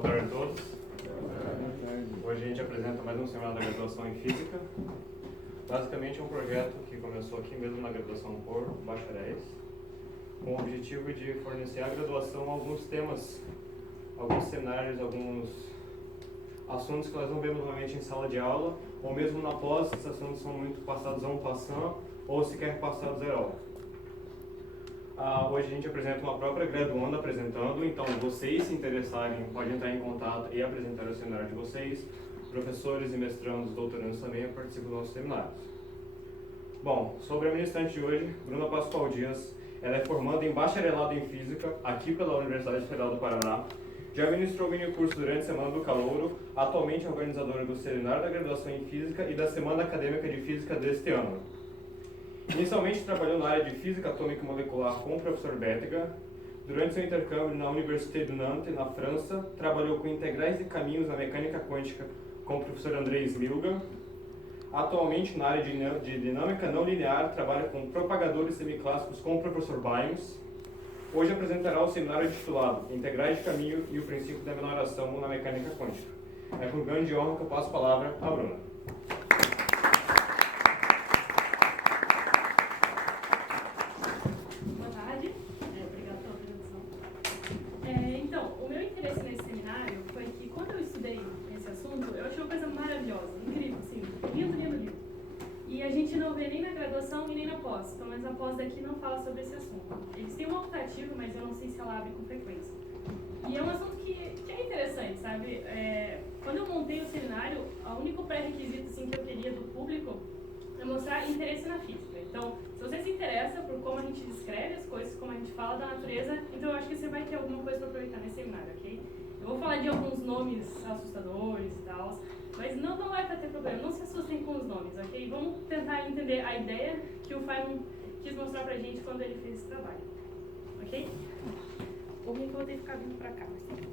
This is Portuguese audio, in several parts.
Boa tarde a todos. Hoje a gente apresenta mais um seminário da graduação em Física. Basicamente é um projeto que começou aqui mesmo na graduação por bacharéis, com o objetivo de fornecer à graduação alguns temas, alguns cenários, alguns assuntos que nós não vemos normalmente em sala de aula, ou mesmo na pós, esses assuntos são muito passados a um passant, ou sequer passados a aula. Hoje a gente apresenta uma própria graduanda apresentando, então vocês se interessarem podem entrar em contato e apresentar o seminário de vocês. Professores e mestrandos, doutorandos também participam dos nossos seminários. Bom, sobre a ministrante de hoje, Bruna Pascoal Dias, ela é formanda em bacharelado em Física, aqui pela Universidade Federal do Paraná. Já ministrou mini curso durante a Semana do Calouro, atualmente é organizadora do Seminário da Graduação em Física e da Semana Acadêmica de Física deste ano. Inicialmente trabalhou na área de Física Atômica e Molecular com o professor Bétega. Durante seu intercâmbio na Université de Nantes, na França, trabalhou com integrais de caminhos na mecânica quântica com o professor André Smilga. Atualmente, na área de dinâmica não linear, trabalha com propagadores semiclássicos com o professor Bynes. Hoje apresentará o seminário titulado Integrais de Caminho e o Princípio da Menoração na Mecânica Quântica. É com grande honra que eu passo a palavra à Bruna. Pelo menos a pós daqui não fala sobre esse assunto. Eles têm um optativo, mas eu não sei se ela abre com frequência. E é um assunto que é interessante, sabe? Quando eu montei o seminário, o único pré-requisito assim, que eu queria do público é mostrar interesse na física. Então, se você se interessa por como a gente descreve as coisas, como a gente fala da natureza, então eu acho que você vai ter alguma coisa para aproveitar nesse seminário, ok? Eu vou falar de alguns nomes assustadores e tal, mas não vai para ter problema, não se assustem com os nomes, ok? Vamos tentar entender a ideia que o Feynman quis mostrar pra gente quando ele fez esse trabalho, ok? O ruim é que eu vou ter que ficar vindo pra cá.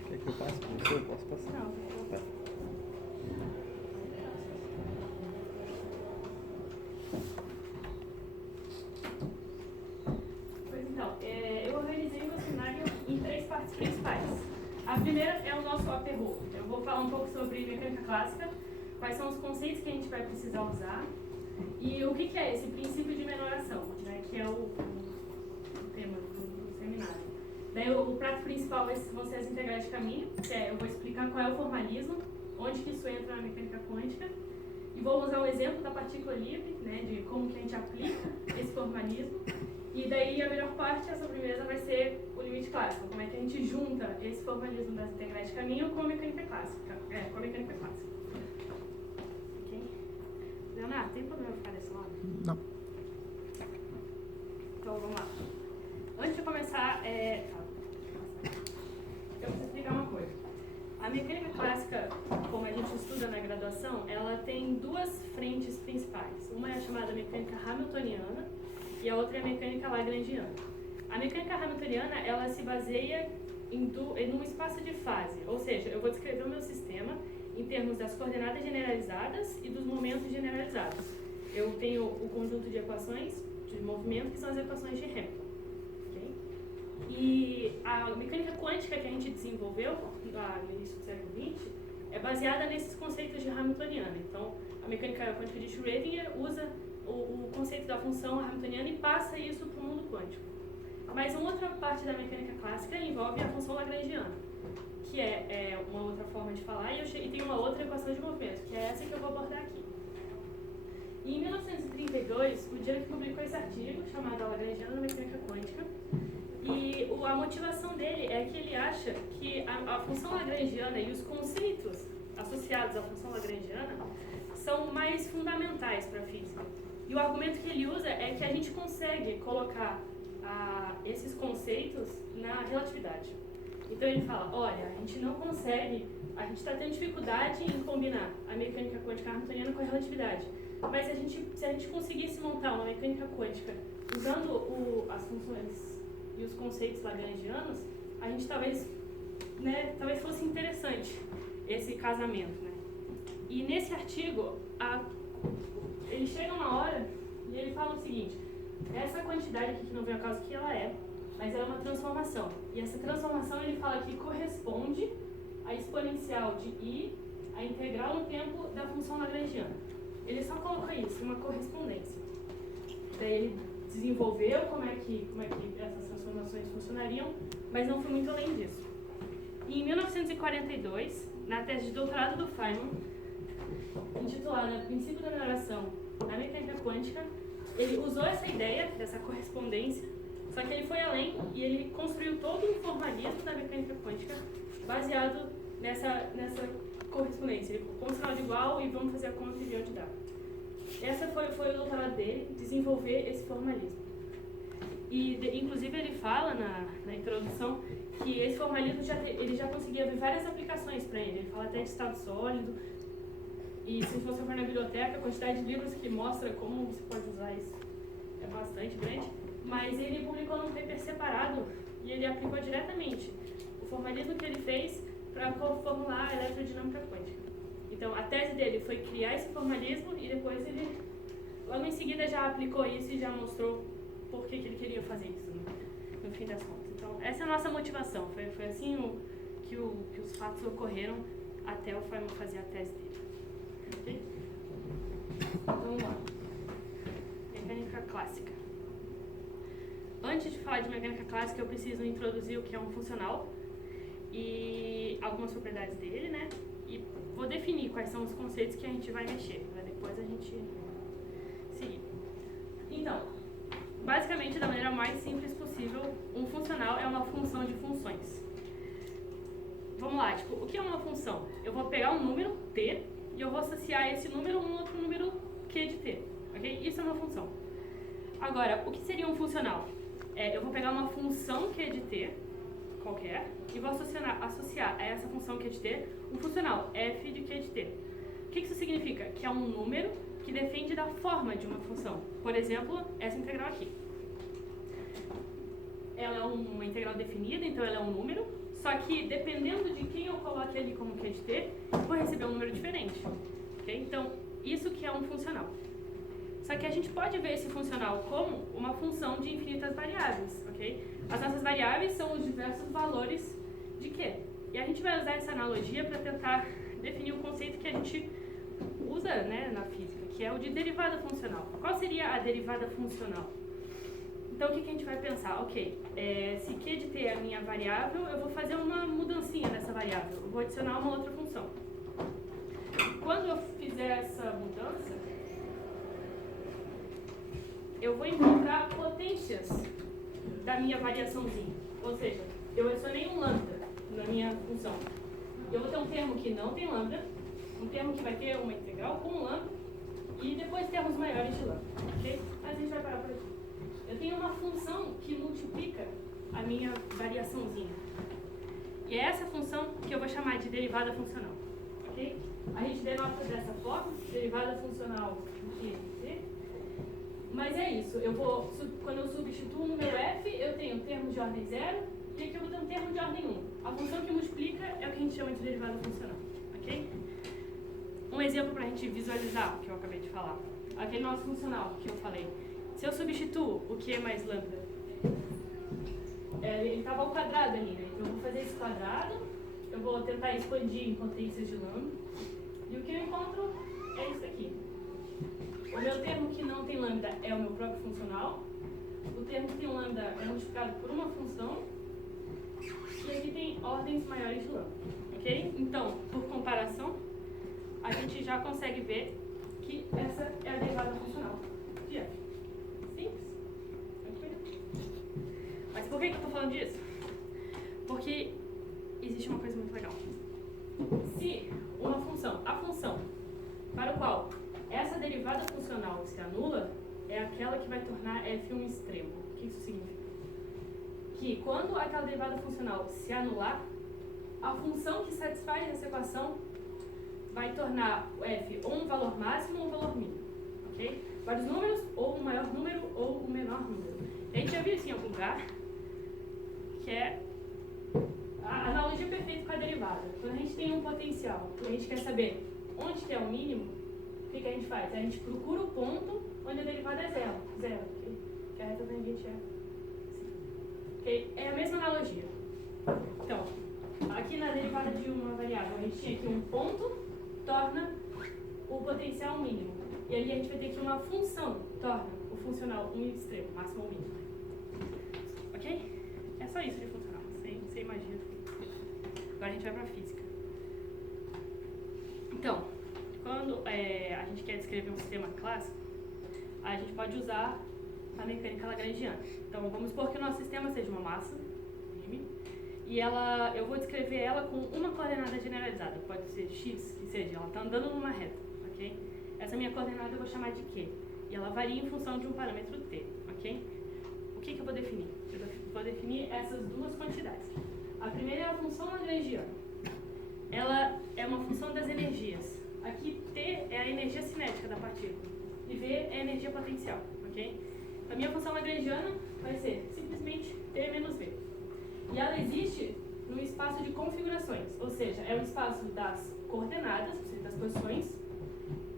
Quer que eu passe com você? Eu posso passar? Não, eu vou. Pois então, eu organizei o meu seminário em 3 partes principais. A primeira é o nosso aperro. Eu vou falar um pouco sobre mecânica clássica, quais são os conceitos que a gente vai precisar usar e o que é esse princípio de menoração, né, que é o tema do seminário. Daí o prato principal vão ser as integrais de caminho, que eu vou explicar qual é o formalismo, onde que isso entra na mecânica quântica, e vou usar o exemplo da partícula livre, né, de como que a gente aplica esse formalismo. E daí a melhor parte, a sobremesa, vai ser o limite clássico, como é que a gente junta esse formalismo das integrais de caminho com a mecânica clássica. Ok? Leonardo, tem problema ficar desse lado? Não. Então vamos lá. Antes de começar, eu preciso explicar uma coisa. A mecânica clássica, como a gente estuda na graduação, ela tem 2 frentes principais. Uma é a chamada mecânica hamiltoniana, e a outra é a mecânica lagrangiana. A mecânica hamiltoniana, ela se baseia em um espaço de fase, ou seja, eu vou descrever o meu sistema em termos das coordenadas generalizadas e dos momentos generalizados. Eu tenho o conjunto de equações de movimento, que são as equações de Hamilton. Okay? E a mecânica quântica que a gente desenvolveu no início do século XX é baseada nesses conceitos de hamiltoniana. Então, a mecânica quântica de Schrödinger usa o conceito da função hamiltoniana e passa isso para o mundo quântico. Mas uma outra parte da mecânica clássica envolve a função lagrangiana, que é uma outra forma de falar, e tem uma outra equação de movimento, que é essa que eu vou abordar aqui. E em 1932, o Dirac publicou esse artigo, chamado A Lagrangiana na Mecânica Quântica, e a motivação dele é que ele acha que a função lagrangiana e os conceitos associados à função lagrangiana são mais fundamentais para a física. E o argumento que ele usa é que a gente consegue colocar esses conceitos na relatividade. Então ele fala, olha, a gente não consegue, a gente está tendo dificuldade em combinar a mecânica quântica hamiltoniana com a relatividade. Mas se a gente conseguisse montar uma mecânica quântica usando as funções e os conceitos lagrangianos, a gente talvez fosse interessante esse casamento, né? E nesse artigo, ele chega uma hora e ele fala o seguinte: essa quantidade aqui que não vem ao caso que ela é, mas ela é uma transformação. E essa transformação ele fala que corresponde a exponencial de I, a integral no tempo da função lagrangiana. Ele só colocou isso, uma correspondência. Daí ele desenvolveu como é que essas transformações funcionariam, mas não foi muito além disso. E em 1942, na tese de doutorado do Feynman, intitulada Princípio da Mineração na Mecânica Quântica, ele usou essa ideia dessa correspondência, só que ele foi além e ele construiu todo um formalismo da mecânica quântica baseado nessa correspondência. Ele com sinal de igual e vamos fazer a conta de onde dá. Essa foi o doutorado dele, desenvolver esse formalismo. E, inclusive, ele fala na introdução que esse formalismo ele já conseguia ver várias aplicações para ele. Ele fala até de estado sólido. E se você for na biblioteca, a quantidade de livros que mostra como você pode usar isso é bastante grande. Mas ele publicou num paper separado e ele aplicou diretamente o formalismo que ele fez para formular a eletrodinâmica quântica. Então, a tese dele foi criar esse formalismo e depois ele, logo em seguida, já aplicou isso e já mostrou por que ele queria fazer isso, no fim das contas. Então, essa é a nossa motivação. Foi assim que os fatos ocorreram até o Feynman fazer a tese dele. Ok? Então, vamos lá. Mecânica clássica. Antes de falar de mecânica clássica, eu preciso introduzir o que é um funcional e algumas propriedades dele, né? E vou definir quais são os conceitos que a gente vai mexer, para depois a gente seguir. Então, basicamente, da maneira mais simples possível, um funcional é uma função de funções. Vamos lá, tipo, o que é uma função? Eu vou pegar um número, t, e eu vou associar esse número a um outro número, q de t, ok? Isso é uma função. Agora, o que seria um funcional? Eu vou pegar uma função q de t, qualquer, e vou associar a essa função q de t um funcional f de q de t. O que isso significa? Que é um número que depende da forma de uma função. Por exemplo, essa integral aqui. Ela é uma integral definida, então ela é um número, só que dependendo de quem eu coloque ali como q de t, eu vou receber um número diferente. Okay? Então, isso que é um funcional. Só que a gente pode ver esse funcional como uma função de infinitas variáveis, ok? As nossas variáveis são os diversos valores de Q. E a gente vai usar essa analogia para tentar definir o conceito que a gente usa, né, na física, que é o de derivada funcional. Qual seria a derivada funcional? Então, o que a gente vai pensar? Ok, se Q de t é a minha variável, eu vou fazer uma mudancinha nessa variável. Eu vou adicionar uma outra função. Quando eu fizer essa mudança, eu vou encontrar potências da minha variaçãozinha. Ou seja, eu adicionei um lambda na minha função. Eu vou ter um termo que não tem lambda, um termo que vai ter uma integral com um lambda, e depois termos maiores de lambda. Ok? Mas a gente vai parar por aqui. Eu tenho uma função que multiplica a minha variaçãozinha. E é essa função que eu vou chamar de derivada funcional. Ok? A gente denota dessa forma, derivada funcional de t. Mas é isso, quando eu substituo o número f, eu tenho termos de ordem 0 e aqui eu vou ter um termo de ordem 1. A função que multiplica é o que a gente chama de derivada funcional, ok? Um exemplo para a gente visualizar o que eu acabei de falar. Aquele nosso funcional que eu falei. Se eu substituo o q mais lambda, ele estava ao quadrado ali, né? Então eu vou fazer esse quadrado, eu vou tentar expandir em potências de lambda, e o que eu encontro é isso aqui. O meu termo que não tem lambda é o meu próprio funcional. O termo que tem lambda é multiplicado por uma função. E aqui tem ordens maiores de lambda. Ok? Então, por comparação, a gente já consegue ver que essa é a derivada funcional de f. Simples? Tranquilo? Mas por que eu estou falando disso? Porque existe uma coisa muito legal. Se uma função, a função para o qual essa derivada funcional se anula, é aquela que vai tornar f um extremo. O que isso significa? Que quando aquela derivada funcional se anular, a função que satisfaz essa equação vai tornar o f ou um valor máximo ou um valor mínimo. Ok? Vários números, ou o maior número ou o menor número. A gente já viu isso em algum lugar, que é a analogia perfeita com a derivada. Quando a gente tem um potencial e a gente quer saber onde que é o mínimo, o que a gente faz? A gente procura o ponto onde a derivada é zero. Zero, ok? Que a reta tangente é assim. Okay? É a mesma analogia. Então, aqui na derivada derivada de uma variável. A gente tinha aqui um ponto, torna o potencial mínimo. E ali a gente vai ter aqui uma função, torna o funcional um extremo, máximo ou mínimo. Ok? É só isso de funcional, sem magia. Agora a gente vai para a física. Então, quando a gente quer descrever um sistema clássico, a gente pode usar a mecânica lagrangiana. Então, vamos supor que o nosso sistema seja uma massa, e eu vou descrever ela com uma coordenada generalizada. Pode ser x, que seja, ela está andando numa reta, ok? Essa minha coordenada eu vou chamar de q, e ela varia em função de um parâmetro t, ok? O que eu vou definir? Eu vou definir essas duas quantidades. A primeira é a função lagrangiana. Ela é uma função das energias. Aqui T é a energia cinética da partícula e V é a energia potencial, ok? A minha função lagrangiana vai ser simplesmente T menos V. E ela existe no espaço de configurações, ou seja, é o espaço das coordenadas, ou seja, das posições,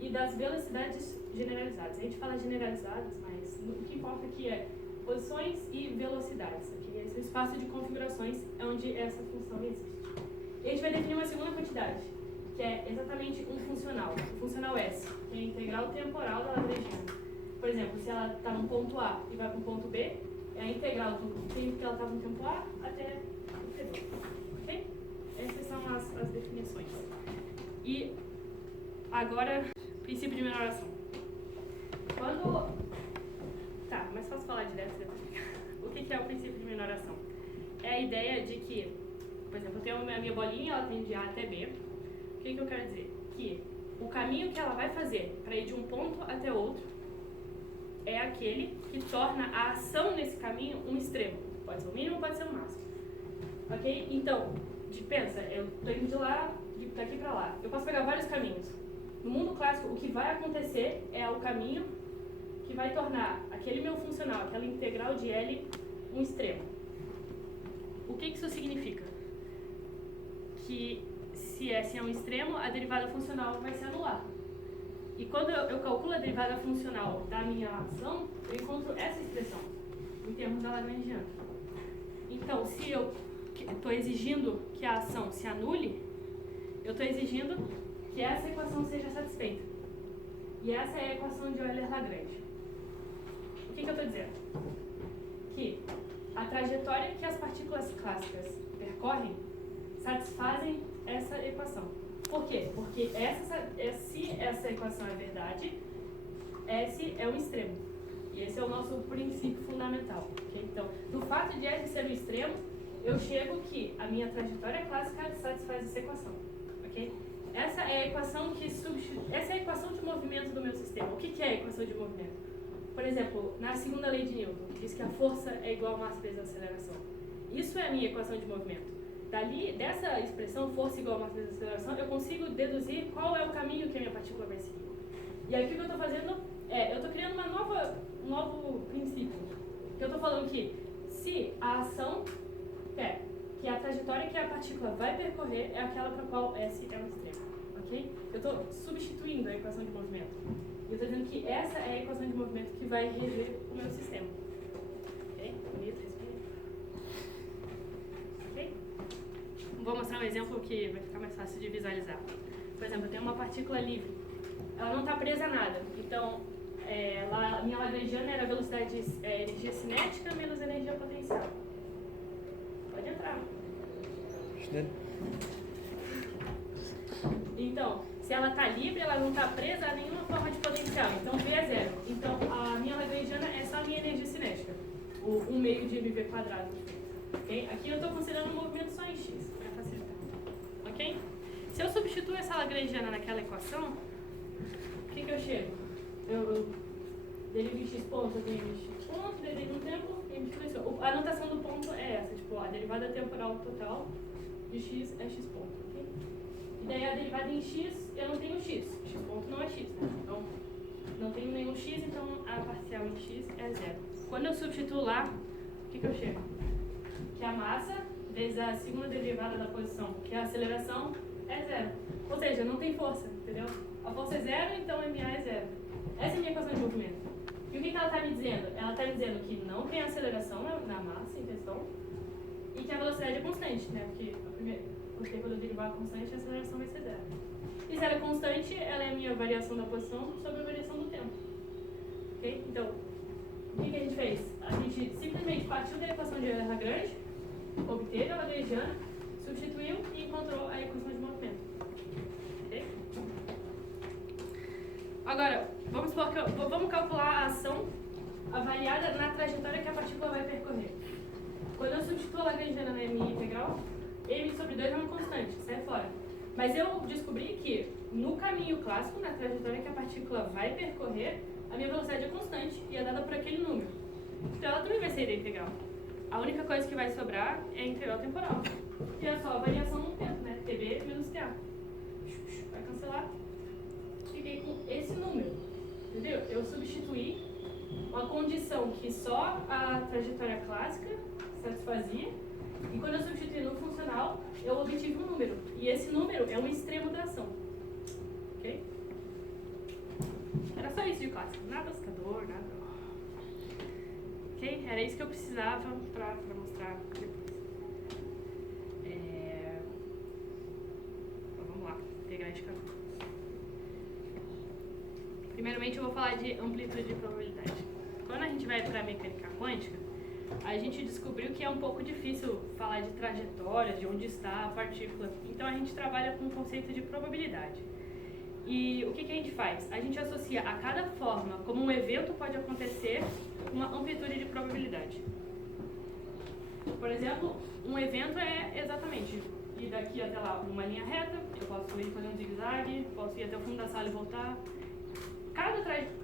e das velocidades generalizadas. A gente fala generalizadas, mas o que importa aqui é posições e velocidades. Okay? Esse é o espaço de configurações onde essa função existe. E a gente vai definir uma segunda quantidade, que é exatamente um funcional, o funcional S, que é a integral temporal da lagrangiana. Por exemplo, se ela está no ponto A e vai para o ponto B, é a integral do tempo que ela estava no tempo A até o T2. Ok? Essas são as definições. E agora, princípio de minoração. Tá, mas posso falar direto depois? O que é o princípio de minoração? É a ideia de que, por exemplo, eu tenho a minha bolinha, ela tem de A até B. O que eu quero dizer? Que o caminho que ela vai fazer para ir de um ponto até outro é aquele que torna a ação nesse caminho um extremo. Pode ser o mínimo, pode ser o máximo. Ok? Então, pensa, eu estou indo de lá, daqui para lá. Eu posso pegar vários caminhos. No mundo clássico, o que vai acontecer é o caminho que vai tornar aquele meu funcional, aquela integral de L, um extremo. O que isso significa? Que se S é um extremo, a derivada funcional vai se anular. E quando eu calculo a derivada funcional da minha ação, eu encontro essa expressão, em termos da lagrangiana. Então, se eu estou exigindo que a ação se anule, eu estou exigindo que essa equação seja satisfeita. E essa é a equação de Euler-Lagrange. O que eu estou dizendo? Que a trajetória que as partículas clássicas percorrem satisfazem essa equação. Por quê? Porque se essa equação é verdade, S é um extremo. E esse é o nosso princípio fundamental. Okay? Então, do fato de S ser um extremo, eu chego que a minha trajetória clássica satisfaz essa equação. Okay? Essa é a equação essa é a equação de movimento do meu sistema. O que é a equação de movimento? Por exemplo, na segunda lei de Newton, que diz que a força é igual a massa vezes a aceleração. Isso é a minha equação de movimento. Dessa expressão, força igual a massa vezes a aceleração, eu consigo deduzir qual é o caminho que a minha partícula vai seguir. E aí o que eu estou fazendo eu estou criando um novo princípio. Que eu estou falando que se a ação que a trajetória que a partícula vai percorrer é aquela para a qual S é um extremo. Ok? Eu estou substituindo a equação de movimento. E eu estou dizendo que essa é a equação de movimento que vai reger o meu sistema. Ok? Bonito, respira. Ok? Vou mostrar um exemplo que vai ficar mais fácil de visualizar. Por exemplo, eu tenho uma partícula livre. Ela não está presa a nada. Então, a minha lagrangiana era a velocidade energia cinética menos energia potencial. Pode entrar. Então, se ela está livre, ela não está presa a nenhuma forma de potencial. Então, V é zero. Então, a minha lagrangiana é só a minha energia cinética. O 1/2 de mv². Okay? Aqui eu estou considerando o movimento só em x, para facilitar. Ok? Se eu substituo essa lagrangiana naquela equação, o que eu chego? Eu derivo em x ponto, eu tenho x ponto, derivo no tempo e multiplico isso. A anotação do ponto é essa, tipo, a derivada temporal total de x é x ponto, ok? E daí a derivada em x, eu não tenho x. X ponto não é x, né? Então, não tenho nenhum x, então a parcial em x é zero. Quando eu substituo lá, o que eu chego? Que a massa vezes a segunda derivada da posição, que é a aceleração, é zero. Ou seja, não tem força, entendeu? A força é zero, então MA é zero. Essa é a minha equação de movimento. E o que ela está me dizendo? Ela está me dizendo que não tem aceleração na massa em questão e que a velocidade é constante, né? Porque porque quando eu derivar a constante, a aceleração vai ser zero. E se ela é constante, ela é a minha variação da posição sobre a variação do tempo. Ok? Então, o que a gente fez? A gente simplesmente partiu da equação de Lagrange, obteve a lagrangiana, substituiu e encontrou a equação de movimento. Ok? Agora, vamos calcular a ação avaliada na trajetória que a partícula vai percorrer. Quando eu substituo a lagrangiana na minha integral, m sobre 2 é uma constante, sai fora. Mas eu descobri que no caminho clássico, na trajetória que a partícula vai percorrer, a minha velocidade é constante e é dada por aquele número. Então ela também vai sair da integral. A única coisa que vai sobrar é a integral temporal. E é só a variação no tempo, né? TB menos TA. Vai cancelar. Fiquei com esse número. Entendeu? Eu substituí uma condição que só a trajetória clássica satisfazia. E quando eu substituí no funcional, eu obtive um número. E esse número é um extremo da ação. Ok? Era só isso de clássico. Nada assustador, nada. Ok? Era isso que eu precisava para mostrar depois. Então, vamos lá. Pegar esse caminho. Primeiramente, eu vou falar de amplitude e probabilidade. Quando a gente vai para a mecânica quântica, a gente descobriu que é um pouco difícil falar de trajetória, de onde está a partícula. Então, a gente trabalha com o conceito de probabilidade. E o que a gente faz? A gente associa a cada forma como um evento pode acontecer uma amplitude de probabilidade. Por exemplo, um evento é exatamente ir daqui até lá numa linha reta, eu posso ir fazer um zigue-zague, posso ir até o fundo da sala e voltar.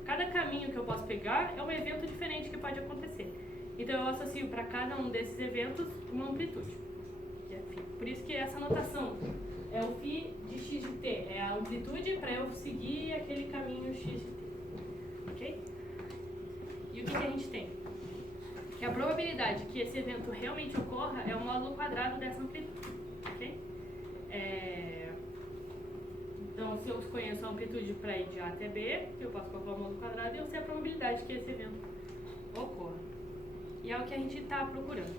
Cada caminho que eu posso pegar é um evento diferente que pode acontecer. Então eu associo para cada um desses eventos uma amplitude. Por isso que essa notação é o φ de x de t, é a amplitude para eu seguir aquele caminho x de t. Ok? E o que a gente tem? Que a probabilidade que esse evento realmente ocorra é o módulo quadrado dessa amplitude. Ok? Então, se eu conheço a amplitude para ir de A até B, eu posso calcular o módulo quadrado e eu sei a probabilidade que esse evento ocorra. E é o que a gente está procurando.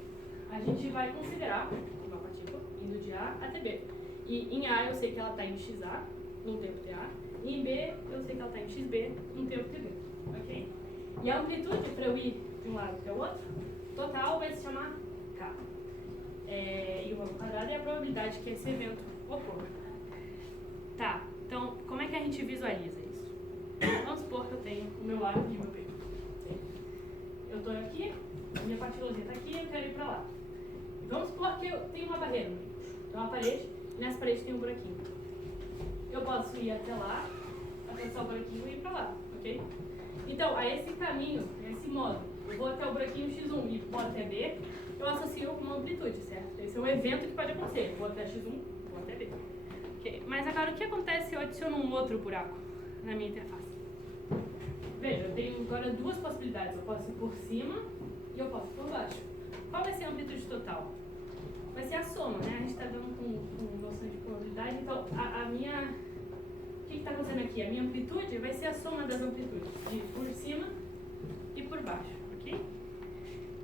A gente vai considerar uma partícula indo de A até B. E em A eu sei que ela está em XA, num tempo TA. E em B eu sei que ela está em XB, num tempo TB. Ok? E a amplitude para eu ir de um lado para o outro, total vai se chamar K. E o módulo quadrado é a probabilidade que esse evento ocorra. Tá, então como é que a gente visualiza isso? Vamos supor que eu tenho o meu ar e o meu peito. Eu estou aqui, minha partículazinha está aqui, eu quero ir para lá. Vamos supor que eu tenho uma barreira no meio. Então uma parede, e nessa parede tem um buraquinho. Eu posso ir até lá, atravessar o buraquinho e ir para lá, ok? Então, a esse caminho, a esse modo, eu vou até o buraquinho x1 e vou até B, eu associo com uma amplitude, certo? Esse é um evento que pode acontecer. Eu vou até x1, vou até B. Okay. Mas agora, o que acontece se eu adiciono um outro buraco na minha interface? Veja, eu tenho agora duas possibilidades. Eu posso ir por cima e eu posso ir por baixo. Qual vai ser a amplitude total? Vai ser a soma, né? A gente está dando com noção de probabilidade. Então, a minha... O que está acontecendo aqui? A minha amplitude vai ser a soma das amplitudes. De por cima e por baixo, ok?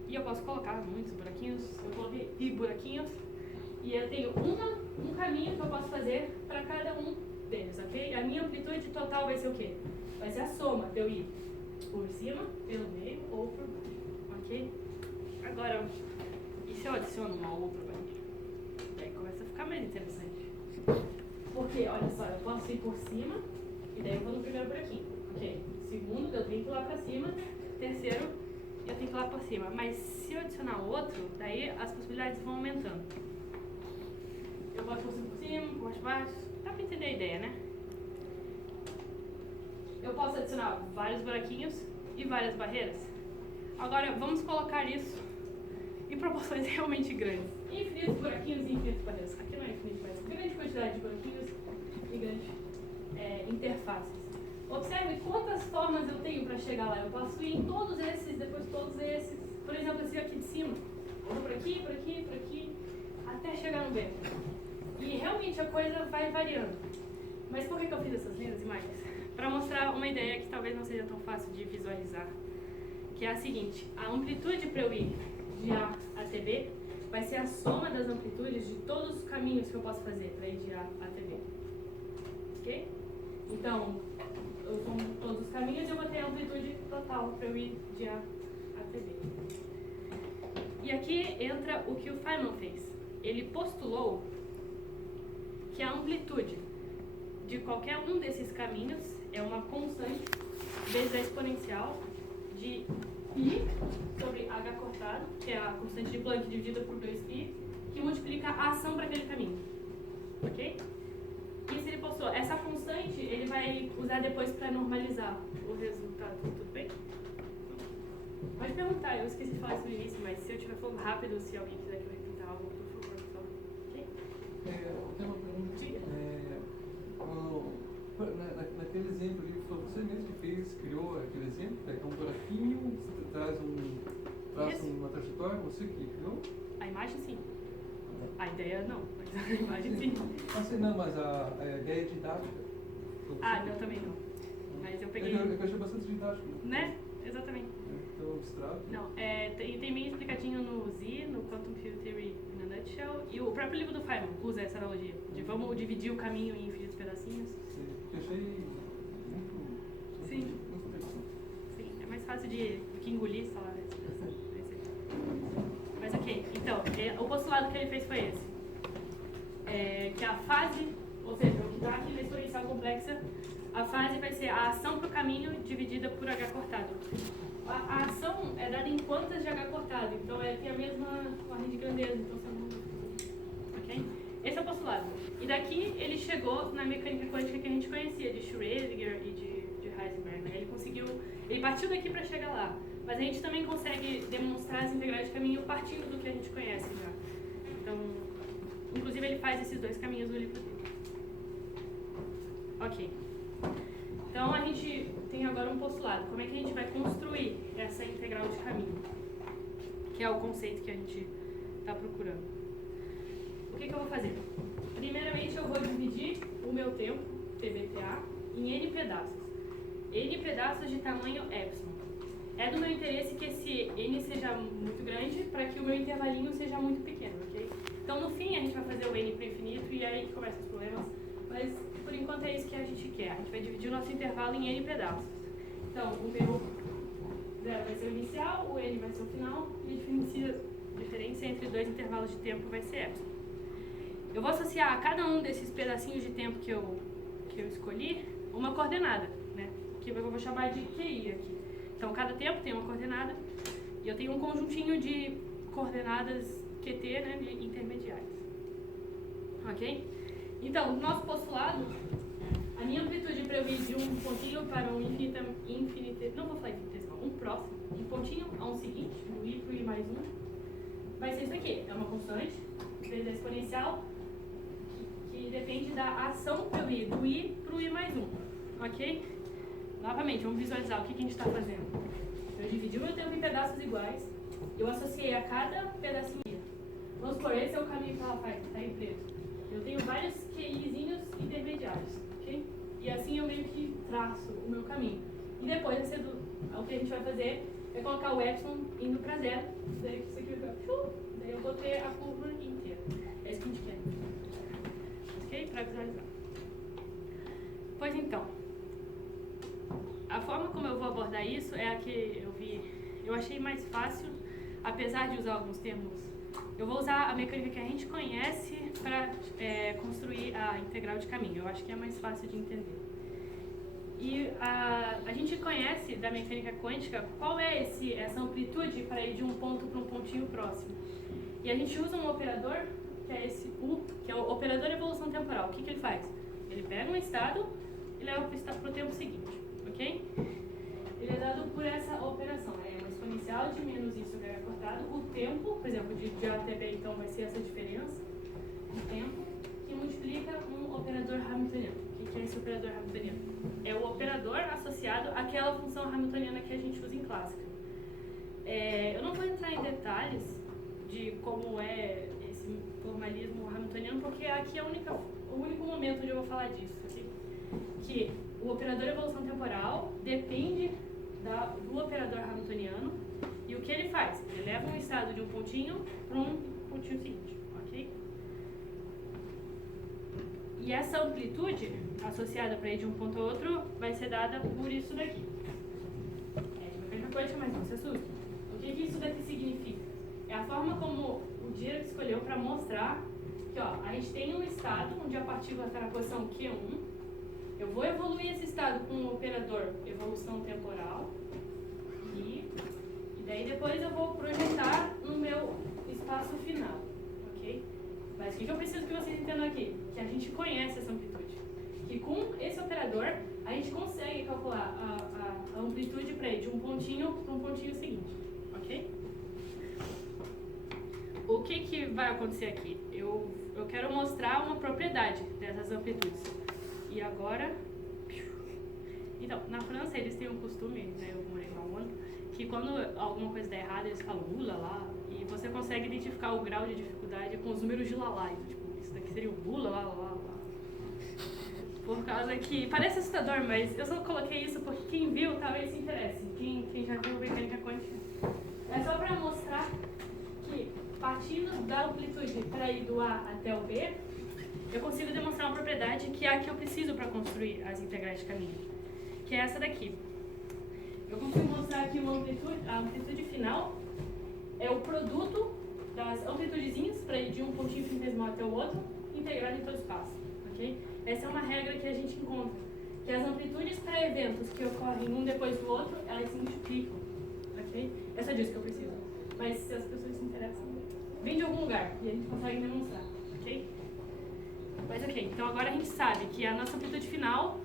E eu posso colocar muitos buraquinhos. Eu coloquei I buraquinhos. E eu tenho um caminho que eu posso fazer para cada um deles, ok? A minha amplitude total vai ser o quê? Vai ser a soma de eu ir por cima, pelo meio ou por baixo, ok? Agora, e se eu adiciono uma outra barreira? Daí começa a ficar mais interessante. Porque, olha só, eu posso ir por cima e daí eu vou no primeiro buraquinho, ok? Segundo, eu tenho que ir lá para cima. Terceiro, eu tenho que ir lá por cima. Mas se eu adicionar outro, daí as possibilidades vão aumentando. Eu posso por cima, por mais baixo. Dá pra entender a ideia, né? Eu posso adicionar vários buraquinhos e várias barreiras. Agora, vamos colocar isso em proporções realmente grandes. Infinitos buraquinhos e infinitas barreiras. Aqui não é infinito, mas grande quantidade de buraquinhos e grandes interfaces. Observe quantas formas eu tenho para chegar lá. Eu posso ir em todos esses, depois todos esses. Por exemplo, esse aqui de cima. Eu vou por aqui, por aqui, por aqui, até chegar no B. E realmente a coisa vai variando. Mas por que eu fiz essas linhas imagens? Para mostrar uma ideia que talvez não seja tão fácil de visualizar. Que é a seguinte: a amplitude para eu ir de A até B vai ser a soma das amplitudes de todos os caminhos que eu posso fazer para ir de A até B. Ok? Então, eu somo todos os caminhos e eu vou ter a amplitude total para eu ir de A até B. E aqui entra o que o Feynman fez. Ele postulou que a amplitude de qualquer um desses caminhos é uma constante vezes a exponencial de π sobre h cortado, que é a constante de Planck dividida por 2π, que multiplica a ação para aquele caminho. Ok? Isso ele postou. Essa constante ele vai usar depois para normalizar o resultado. Tudo bem? Pode perguntar, eu esqueci de falar isso no início, mas se eu estiver falando rápido, se alguém quiser que eu repita algo, por favor, fala. Ok? Eu tenho uma pergunta. Naquele exemplo ali, foi você mesmo que criou aquele exemplo, é um buraquinho, você traz uma trajetória, você que criou? A imagem sim. A ideia não, mas a imagem sim. Não, mas a ideia didática. Não, também não. Mas eu peguei. Eu achei bastante didático. Né? Exatamente. Então, abstrato. Não, tem bem explicadinho no Z, no Quantum Field Theory in a Nutshell, e o próprio livro do Feynman usa essa analogia, de vamos dividir o caminho em infinitos pedacinhos. Sim, eu achei muito interessante. Sim, é mais fácil de que engolir, sei lá, Mas ok, então, o postulado que ele fez foi esse. Que a fase, ou seja, o que dá aqui na exponencial complexa, a fase vai ser a ação para o caminho dividida por h cortado. A ação é dada em quantas de h cortado, então tem a mesma ordem de grandeza, então ok? Esse é o postulado. E daqui ele chegou na mecânica quântica que a gente conhecia, de Schrödinger e de Heisenberg. Né? Ele partiu daqui para chegar lá. Mas a gente também consegue demonstrar as integrais de caminho partindo do que a gente conhece já. Então, inclusive ele faz esses dois caminhos no livro dele. Ok. Então a gente tem agora um postulado. Como é que a gente vai construir essa integral de caminho? Que é o conceito que a gente está procurando. O que eu vou fazer? Primeiramente eu vou dividir o meu tempo, TBTA, em n pedaços. N pedaços de tamanho epsilon. É do meu interesse que esse n seja muito grande para que o meu intervalinho seja muito pequeno, ok? Então no fim a gente vai fazer o n para o infinito e aí que começam os problemas. Mas por enquanto é isso que a gente quer. A gente vai dividir o nosso intervalo em n pedaços. Então o meu 0 vai ser o inicial, o n vai ser o final e a diferença entre dois intervalos de tempo vai ser epsilon. Eu vou associar a cada um desses pedacinhos de tempo que eu escolhi uma coordenada, né? Que eu vou chamar de QI aqui. Então cada tempo tem uma coordenada e eu tenho um conjuntinho de coordenadas QT, né, de intermediárias. Ok? Então, no nosso postulado, a minha amplitude para eu ir de um pontinho para um infinitesimal, não vou falar infinitesimal, um próximo, um pontinho a um seguinte, do i para o i mais 1, vai ser isso aqui. É uma constante, vezes a exponencial, que depende da ação para eu ir do i para o i mais 1. Ok? Novamente, vamos visualizar o que a gente está fazendo. Eu dividi o meu tempo em pedaços iguais, eu associei a cada pedacinho. Vamos supor, esse é o caminho que ela faz, está em preto. Eu tenho vários QIzinhos intermediários, ok? E assim eu meio que traço o meu caminho. E depois, o que a gente vai fazer é colocar o epsilon indo para zero. Daí isso aqui vai ficar... Daí eu vou ter a curva inteira. É isso que a gente quer. Ok? Para visualizar. Pois então, a forma como eu vou abordar isso é a que eu achei mais fácil, apesar de usar alguns termos. Eu vou usar a mecânica que a gente conhece para construir a integral de caminho. Eu acho que é mais fácil de entender. E a gente conhece da mecânica quântica qual é essa amplitude para ir de um ponto para um pontinho próximo. E a gente usa um operador, que é esse U, que é o operador de evolução temporal. O que ele faz? Ele pega um estado e leva para o tempo seguinte. Ok? Ele é dado por essa operação. É uma exponencial de menos i sobre h cortado. O tempo, por exemplo, de A até B, então, vai ser essa diferença de tempo, que multiplica um operador hamiltoniano. O que é esse operador hamiltoniano? É o operador associado àquela função hamiltoniana que a gente usa em clássica. Eu não vou entrar em detalhes de como é esse formalismo hamiltoniano, porque aqui é o único momento onde eu vou falar disso. Okay? Que o operador de evolução temporal depende do operador hamiltoniano E o que ele faz? Ele leva um estado de um pontinho para um pontinho seguinte, ok? E essa amplitude associada para ir de um ponto ao outro vai ser dada por isso daqui. É a mesma coisa, mas não se assuste. O que isso daqui significa? É a forma como o Dirac escolheu para mostrar que a gente tem um estado onde a partícula está na posição Q1. Eu vou evoluir esse estado com o operador evolução temporal. E daí depois eu vou projetar no meu espaço final. Ok? Mas o que eu preciso que vocês entendam aqui? Que a gente conhece essa amplitude. Que com esse operador a gente consegue calcular a amplitude para ir de um pontinho para um pontinho seguinte. Ok? O que vai acontecer aqui? Eu quero mostrar uma propriedade dessas amplitudes. E agora... Então, na França eles têm um costume, né, eu morei lá um ano, que quando alguma coisa dá errado eles falam lá, e você consegue identificar o grau de dificuldade com os números de lalá. Então, tipo, isso daqui seria o lá. Por causa que... Parece assustador, mas eu só coloquei isso porque quem viu talvez se interesse. Quem já viu mecânica quântica. É só para mostrar que, partindo da amplitude para ir do A até o B, eu consigo demonstrar uma propriedade que é a que eu preciso para construir as integrais de caminho, que é essa daqui. Eu consigo mostrar aqui a amplitude final é o produto das amplitudezinhas para ir de um pontinho infinitesimal até o outro, integrado em todo o espaço. Okay? Essa é uma regra que a gente encontra, que as amplitudes para eventos que ocorrem um depois do outro, elas se multiplicam. Okay? É só disso que eu preciso. Mas se as pessoas se interessam, vem de algum lugar e a gente consegue demonstrar. Ok? Mas ok, então agora a gente sabe que a nossa amplitude final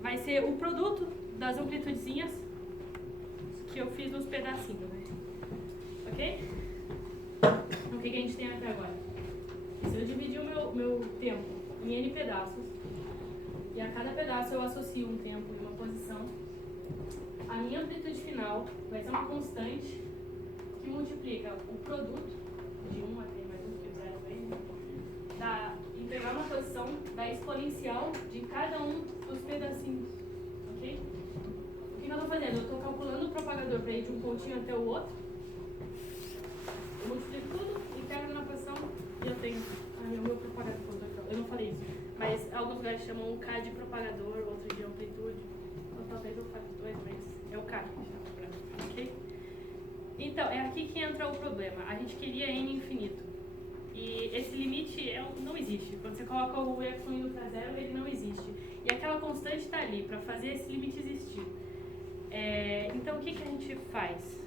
vai ser o produto das amplitudezinhas que eu fiz nos pedacinhos, né? Ok? Então, o que a gente tem até agora? Se eu dividir o meu tempo em N pedaços, e a cada pedaço eu associo um tempo e uma posição, a minha amplitude final vai ser uma constante que multiplica o produto de 1 até mais 1, que 0 vem, né? Da integral na posição da exponencial de cada um dos pedacinhos. Ok? O que eu estou fazendo? Eu estou calculando o propagador para ir de um pontinho até o outro. Eu multiplico tudo, integro na posição e eu tenho o meu propagador. Eu não falei isso, mas alguns lugares chamam o K de propagador, outros de amplitude. Então talvez eu faça dois, mas é o K que chama, ok? Então, é aqui que entra o problema. A gente queria N infinito. E esse limite não existe. Quando você coloca o y indo para zero, ele não existe. E aquela constante está ali para fazer esse limite existir. Então, o que a gente faz?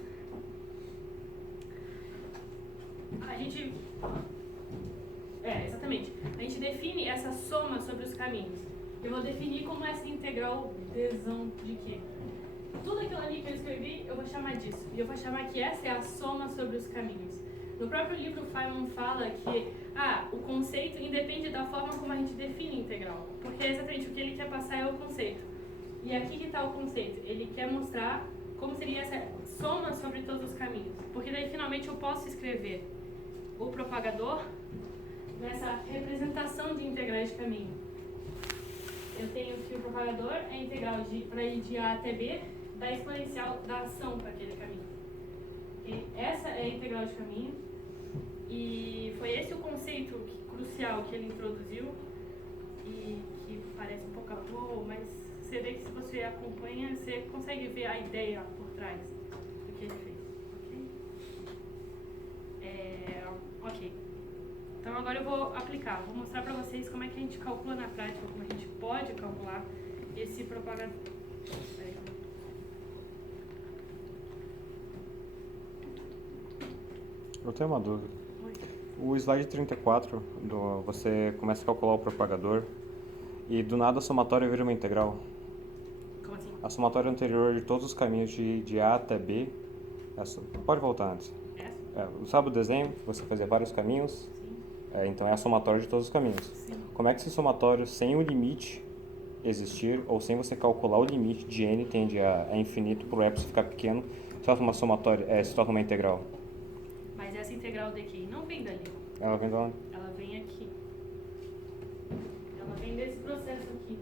Exatamente. A gente define essa soma sobre os caminhos. Eu vou definir como essa integral desão de quê? Tudo aquilo ali que eu escrevi, eu vou chamar disso. E eu vou chamar que essa é a soma sobre os caminhos. No próprio livro, o Feynman fala que o conceito independe da forma como a gente define integral. Porque exatamente o que ele quer passar é o conceito. E aqui que está o conceito. Ele quer mostrar como seria essa soma sobre todos os caminhos. Porque daí, finalmente, eu posso escrever o propagador nessa representação de integrais de caminho. Eu tenho que o propagador é a integral para ir de A até B da exponencial da ação para aquele caminho. E essa é a integral de caminho. E foi esse o conceito crucial que ele introduziu e que parece um pouco avô, mas você vê que se você acompanha, você consegue ver a ideia por trás do que ele fez. Ok. Então agora eu vou aplicar, vou mostrar para vocês como é que a gente calcula na prática, como a gente pode calcular esse propagador. Eu tenho uma dúvida. O slide 34, você começa a calcular o propagador e do nada a somatória vira uma integral. Como assim? A somatória anterior de todos os caminhos de A até B, pode voltar antes. Sabe o desenho? Você fazia vários caminhos? Sim. Então é a somatória de todos os caminhos. Sim. Como é que esse somatório, sem o limite existir, ou sem você calcular o limite de n tende a infinito para o epsilon ficar pequeno, se torna uma somatória, se torna uma integral? Mas essa integral daqui não vem dali. Ela vem de onde? Ela vem aqui. Ela vem desse processo aqui.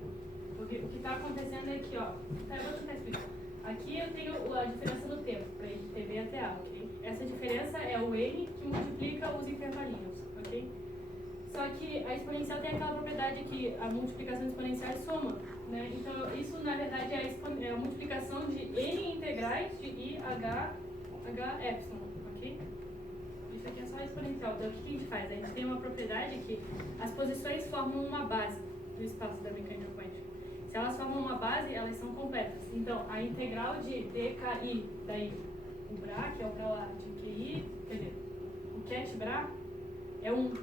Porque o que está acontecendo é aqui, ó. Eu vou tentar explicar. Aqui eu tenho a diferença do tempo, para ir de TB até A, ok? Essa diferença é o N que multiplica os intervalinhos, ok? Só que a exponencial tem aquela propriedade que a multiplicação exponencial é soma, né? Então, isso na verdade é a multiplicação de N integrais de I, H, epsilon, ok? Isso aqui é só exponencial. Então, o que a gente faz? A gente tem uma propriedade que as posições formam uma base do espaço da mecânica quântica. Se elas formam uma base, elas são completas. Então, a integral de dKi, daí o Bra, que é o Bra lá de QI, quer dizer, o ket Bra é 1. Então, o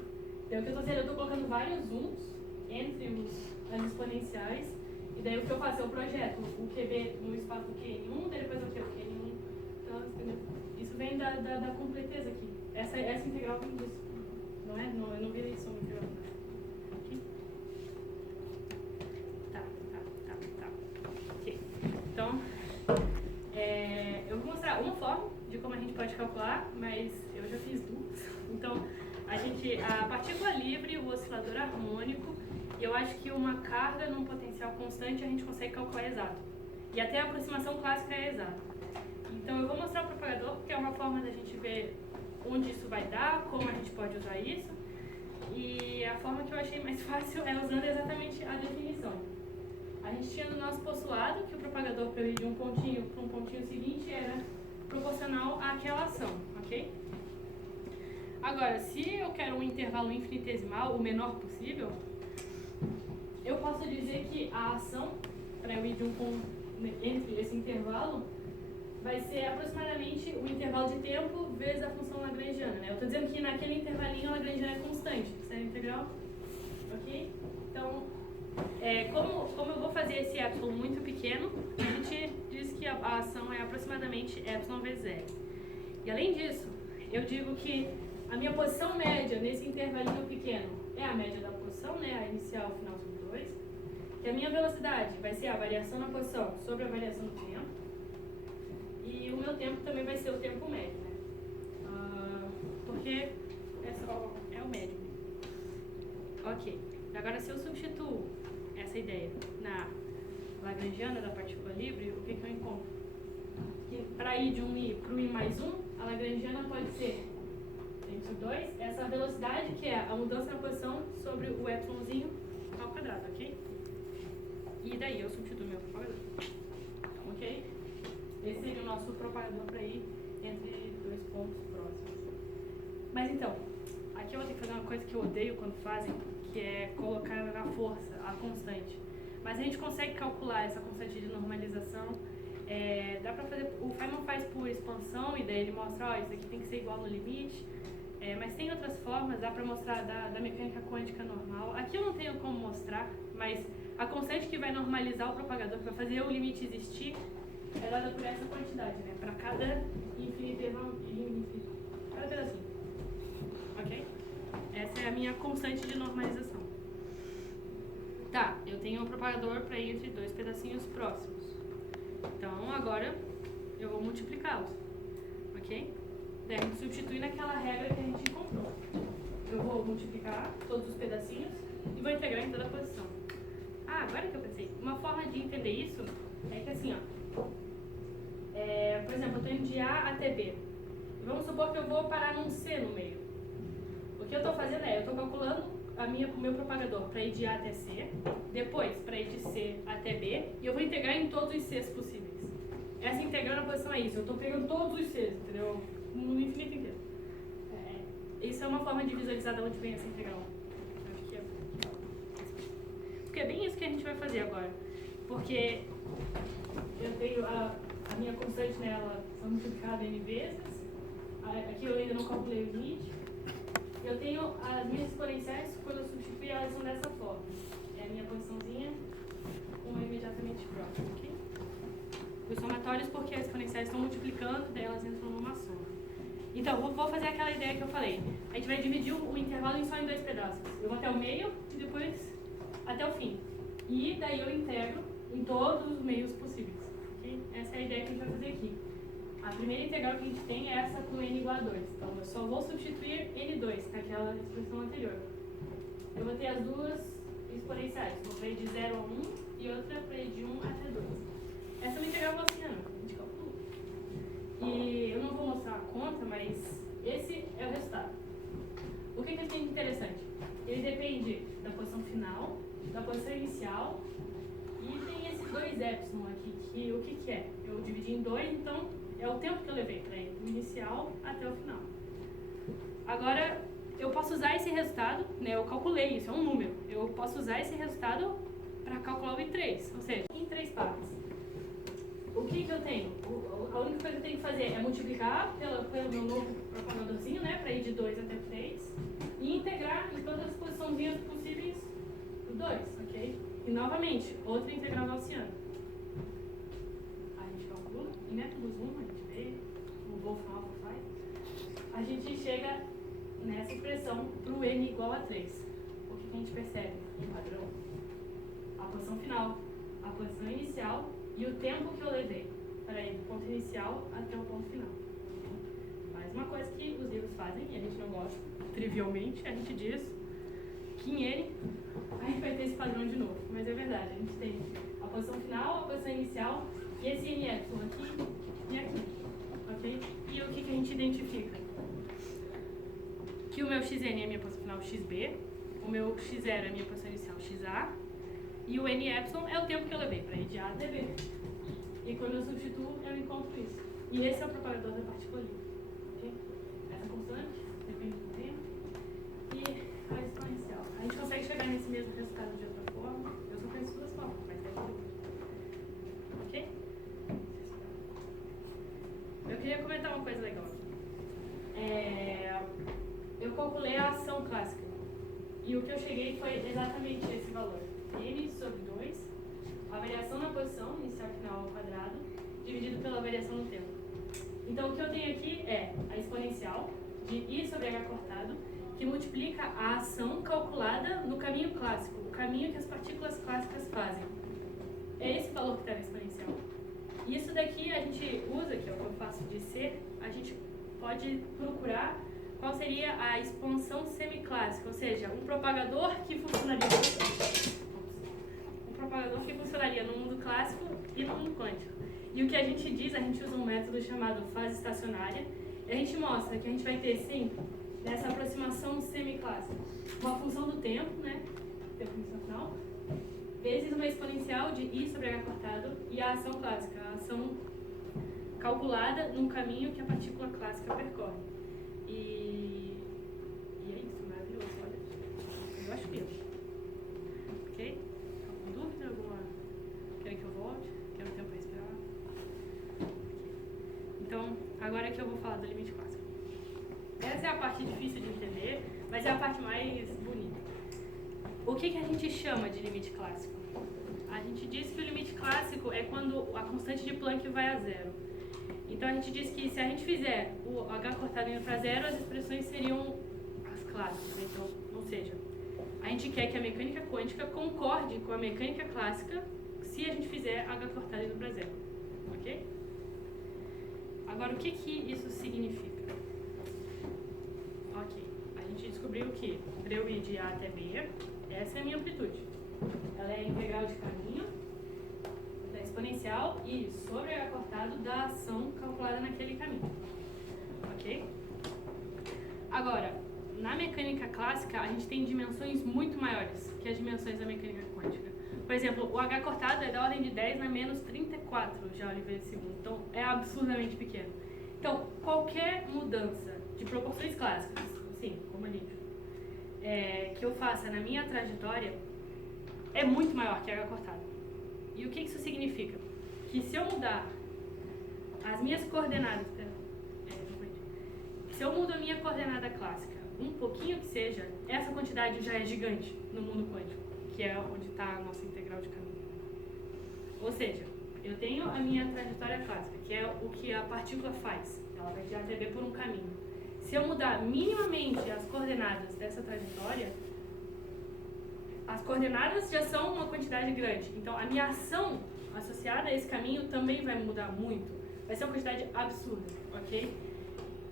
que eu estou fazendo? Eu estou colocando vários 1s entre as exponenciais, e daí o que eu faço? Eu projeto o QB no espaço QN1, depois eu quero o QN1. Então, entendeu? Isso vem da completeza aqui. Essa integral vem disso. Não é? Não, eu não virei só uma integral. Aqui. Tá. Ok. Então, eu vou mostrar uma forma de como a gente pode calcular, mas eu já fiz duas. Então, a partícula livre, o oscilador harmônico, eu acho que uma carga num potencial constante a gente consegue calcular exato. E até a aproximação clássica é exata. Então eu vou mostrar o propagador, porque é uma forma da gente ver onde isso vai dar, como a gente pode usar isso. E a forma que eu achei mais fácil é usando exatamente a definição. A gente tinha no nosso postulado que o propagador para ir de um pontinho para um pontinho seguinte era proporcional àquela ação, ok? Agora, se eu quero um intervalo infinitesimal, o menor possível, eu posso dizer que a ação, para eu ir de um ponto entre esse intervalo, vai ser aproximadamente o intervalo de tempo vezes a função lagrangiana, né? Eu estou dizendo que naquele intervalinho a lagrangiana é constante, isso é integral, ok? Então, como eu vou fazer esse epsilon muito pequeno, a gente diz que a ação é aproximadamente epsilon vezes L. E além disso, eu digo que a minha posição média nesse intervalinho pequeno é a média da posição, né? A inicial, final sobre 2. Que a minha velocidade vai ser a variação na posição sobre a variação do tempo. E o meu tempo também vai ser o tempo médio, né? Porque é o médio. Ok. Agora, se eu substituo essa ideia na lagrangiana da partícula livre, o que eu encontro? Que para ir de um I para o I mais 1, a lagrangiana pode ser entre 2, essa velocidade que é a mudança na posição sobre o epsilonzinho ao quadrado, ok? E daí eu substituo meu propagador. Ok? Esse seria o nosso propagador para ir entre dois pontos próximos. Mas então, aqui eu vou ter que fazer uma coisa que eu odeio quando fazem, que é colocar na força a constante. Mas a gente consegue calcular essa constante de normalização. Dá pra fazer, o Feynman faz por expansão e daí ele mostra, ó, isso aqui tem que ser igual no limite. Mas tem outras formas, dá pra mostrar da mecânica quântica normal. Aqui eu não tenho como mostrar, mas a constante que vai normalizar o propagador, para fazer o limite existir, é dada por essa quantidade, né? Para cada infinitesimal, cada pedacinho. Ok? Essa é a minha constante de normalização. Tá, eu tenho um propagador para ir entre dois pedacinhos próximos. Então, agora eu vou multiplicá-los. Ok? Daí a gente substitui naquela regra que a gente encontrou. Eu vou multiplicar todos os pedacinhos e vou integrar em toda a posição. Agora que eu pensei, uma forma de entender isso é que assim, ó. Por exemplo, eu estou indo de A até B. Vamos supor que eu vou parar num C no meio. O que eu estou fazendo eu estou calculando o meu propagador para ir de A até C, depois para ir de C até B, e eu vou integrar em todos os Cs possíveis. Essa integral na posição é isso, eu estou pegando todos os Cs, entendeu? No infinito inteiro. Isso é uma forma de visualizar de onde vem essa integral. Acho que porque é bem isso que a gente vai fazer agora. Porque eu tenho a minha constante nela foi multiplicada N vezes. Aqui eu ainda não calculei o limite. Eu tenho as minhas exponenciais, quando eu substituir, elas são dessa forma. É a minha posiçãozinha com imediatamente próximo, ok? Os somatórios porque as exponenciais estão multiplicando, daí elas entram numa soma. Então, vou fazer aquela ideia que eu falei. A gente vai dividir o intervalo só em dois pedaços. Eu vou até o meio e depois até o fim. E daí eu integro em todos os meios possíveis. Okay? Essa é a ideia que a gente vai fazer aqui. A primeira integral que a gente tem é essa com n igual a 2. Então, eu só vou substituir n2 naquela expressão anterior. Eu vou ter as duas exponenciais. Uma para ir de 0 a 1 e outra para ir de 1 até 2. Essa é uma integral gaussiana. E eu não vou mostrar a conta, mas esse é o resultado. O que ele tem de interessante? Ele depende da posição final, da posição inicial, e tem esses dois epsilon aqui, que o que é? Eu dividi em 2, então é o tempo que eu levei para ir do inicial até o final. Agora, eu posso usar esse resultado, né, eu calculei isso, é um número. Eu posso usar esse resultado para calcular o I3, ou seja, em 3 partes. O que eu tenho? A única coisa que eu tenho que fazer é multiplicar pelo meu novo propagadorzinho, né, para ir de 2 até 3, e integrar em todas as posiçõezinhas possíveis do 2, ok? E novamente, outra integral gaussiana. A gente calcula, em métodos 1, a gente vê, o Wolfram faz, a gente chega nessa expressão para o n igual a 3. O que a gente percebe? Um padrão. A posição final, a posição inicial e o tempo que eu levei para ir do ponto inicial até o ponto final. Mais uma coisa que os livros fazem e a gente não gosta, trivialmente, a gente diz que em N a gente vai ter esse padrão de novo. Mas é verdade, a gente tem a posição final, a posição inicial e esse n epsilon aqui e aqui. Ok? E o que a gente identifica? Que o meu xn é a minha posição final xb, o meu x0 é a minha posição inicial xa, e o n epsilon é o tempo que eu levei para ir de A até B. E quando eu substituo, eu encontro isso. E esse é o propagador da partícula livre. Okay? Essa constante depende do tempo. E a exponencial. A gente consegue chegar nesse mesmo resultado de outra forma. Eu só conheço duas formas, mas deve ter outra. Ok? Eu queria comentar uma coisa legal aqui. Eu calculei a ação clássica. E o que eu cheguei foi exatamente esse valor. N sobre 2, a variação na posição, inicial e final ao quadrado, dividido pela variação no tempo. Então, o que eu tenho aqui é a exponencial de I sobre H cortado, que multiplica a ação calculada no caminho clássico, o caminho que as partículas clássicas fazem. É esse valor que está na exponencial. E isso daqui a gente usa, que é o que eu faço de ser, a gente pode procurar qual seria a expansão semiclássica, ou seja, um propagador que funcionaria no mundo clássico e no mundo quântico. E o que a gente diz, a gente usa um método chamado fase estacionária, e a gente mostra que a gente vai ter sempre, nessa aproximação semiclássica, uma função do tempo, né, tempo inicial, vezes uma exponencial de I sobre H cortado e a ação clássica, a ação calculada num caminho que a partícula clássica percorre. E é isso, maravilhoso, olha. Eu acho mesmo. Ok? Alguma dúvida? Alguma? Querem que eu volte? Quero tempo para respirar? Então, agora é que eu vou falar do limite clássico. Essa é a parte difícil de entender, mas é a parte mais bonita. O que a gente chama de limite clássico? A gente diz que o limite clássico é quando a constante de Planck vai a zero. Então a gente diz que se a gente fizer o H cortado indo para zero, as expressões seriam as clássicas. Então, ou seja, a gente quer que a mecânica quântica concorde com a mecânica clássica se a gente fizer H cortado indo para zero. Ok? Agora, o que isso significa? Ok, a gente descobriu que para eu ir de A até B, essa é a minha amplitude. Ela é a integral de caminho da exponencial e sobre H cortado da ação calculada naquele caminho. Ok? Agora, na mecânica clássica, a gente tem dimensões muito maiores que as dimensões da mecânica quântica. Por exemplo, o H cortado é da ordem de 10 na menos 34 de Oliveira segundo. Então, é absurdamente pequeno. Então, qualquer mudança de proporções clássicas, assim, como a gente, que eu faça na minha trajetória, é muito maior que H cortado. E o que isso significa? Que se eu mudar as minhas coordenadas, se eu mudo a minha coordenada clássica um pouquinho que seja, essa quantidade já é gigante no mundo quântico, que é onde está a nossa integral de caminho. Ou seja, eu tenho a minha trajetória clássica, que é o que a partícula faz. Ela vai de A até B por um caminho. Se eu mudar minimamente as coordenadas dessa trajetória, as coordenadas já são uma quantidade grande. Então, a minha ação associada a esse caminho também vai mudar muito. Vai ser uma quantidade absurda, ok?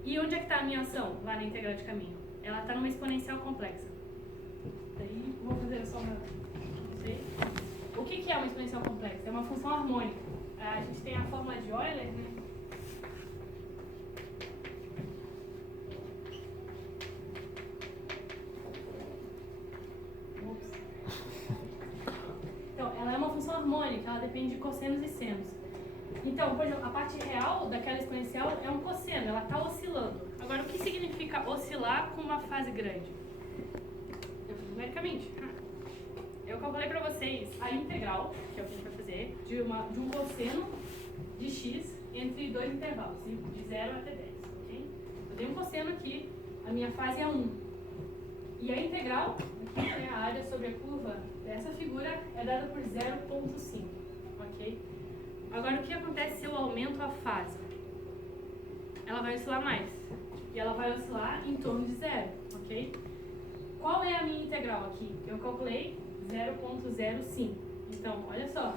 E onde é que está a minha ação? Lá na integral de caminho. Ela está numa exponencial complexa. Daí, vou fazer só uma... Não sei. O que é uma exponencial complexa? É uma função harmônica. A gente tem a fórmula de Euler, né? harmônica, ela depende de cossenos e senos. Então, por exemplo, a parte real daquela exponencial é um cosseno, ela está oscilando. Agora, o que significa oscilar com uma fase grande? Numericamente, eu calculei para vocês a integral, que é o que a gente vai fazer, de um cosseno de x entre dois intervalos, de 0 até 10, ok? Eu tenho um cosseno aqui, a minha fase é 1. E a integral, aqui, né, a área sobre a curva dessa figura é dada por 0,5, ok? Agora, o que acontece se eu aumento a fase? Ela vai oscilar mais. E ela vai oscilar em torno de 0, ok? Qual é a minha integral aqui? Eu calculei 0,05. Então, olha só.